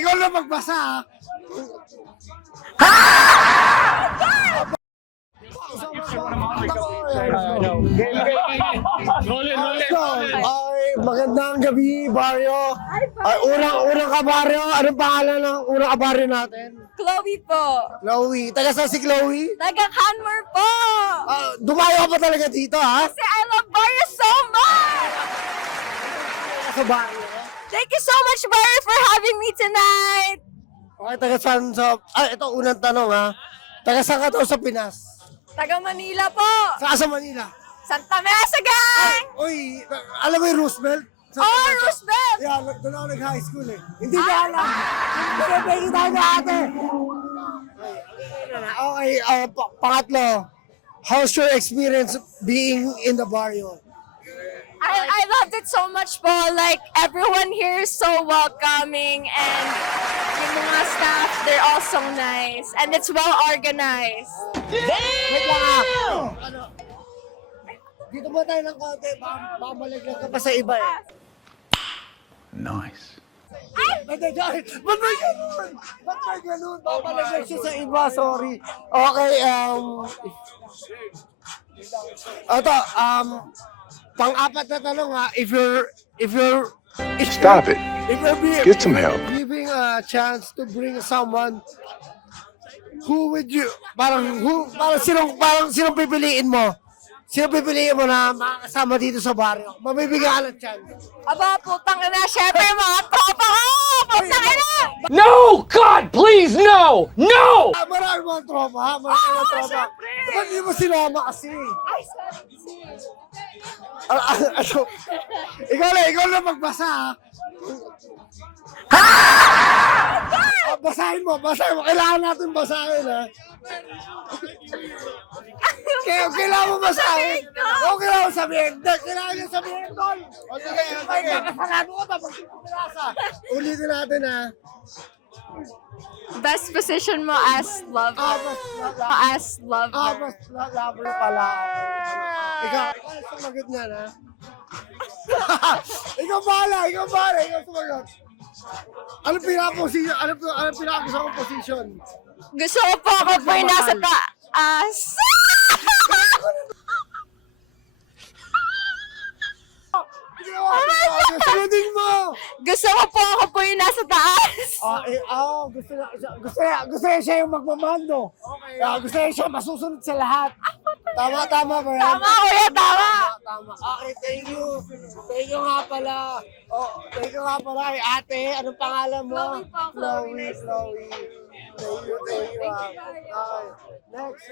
ikaw na magbasa ha. Okay, magandang gabi, Barrio. Unang kabaryo, anong pangalan ng unang kabaryo natin? Chloe po. Chloe. Taga saan si Chloe? Taga Canmore po. Dumayo ka pa talaga dito, ha? Kasi I love Barrio so much. Sa barrio. Thank you so much, Barrio, for having me tonight. Okay, taga saan sa... ito unang tanong, ha? Taga saan ka to sa Pinas? Taga Manila po. Saan sa Manila? Santa Mesa, gang! Uy, alam mo yung Roosevelt? Oh, Roosevelt! Yeah, doon ako nag-high school eh. Hindi ko alam. Pinapegi tayo na ate. Okay, pangatlo. How's your experience being in the barrio? I loved it so much po. Like, everyone here is so welcoming and yung mga staff, they're all so nice. And it's well organized. Wait lang ah. Dito ba tayo ng konti? Baka malaglag ka pa sa iba eh. Nice. Ba't may ganun? Ba't may ganun? Baka malaglag siya sa iba, sorry. Okay, ito, pang-apat na tanong ha, if you're Stop it. If you're Get some help. giving a chance to bring someone, who would you, parang sinong pipiliin mo? Sino pipiliin mo na makakasama dito sa baryo? Mabibigyan ka ng chance. Aba, putang ina, syempre mga tropa ko! Putang ina! No! God, please, no! No! Marami mga tropa, ha? Marami mga tropa. syempre! Ba't di mo sinama kasi? Ay, sorry. Ikaw na magbasa, ha? Basahin mo. Kailangan natin basahin, ha? Kailangan mo basahin. Kailangan mo sabihin. Kailangan mo sabihin, tol. O sige, may kakasarado ko ba? Pagkakasa. Ulitin natin, ha? Best position mo as lover. As lover. Mas lover pala. Ikaw sumagot nga, ha? Ikaw bahala. Ikaw sumagot. Anong pinaka-position? Anong pinaka-gusto kong position? Gusto ko po ako po yung nasa taas. Sunodin mo! Gusto ko po ako po yung nasa taas. Gusto niya siya yung magmamando. Gusto niya siya masusunod sa lahat. Tama ba yan? Tama, kuya, tama. Tama. Okay, thank you. Thank you nga pala. Thank you nga pala kay ate. Anong pangalan mo? Chloe po, Chloe. Chloe. Thank you. Okay. Next.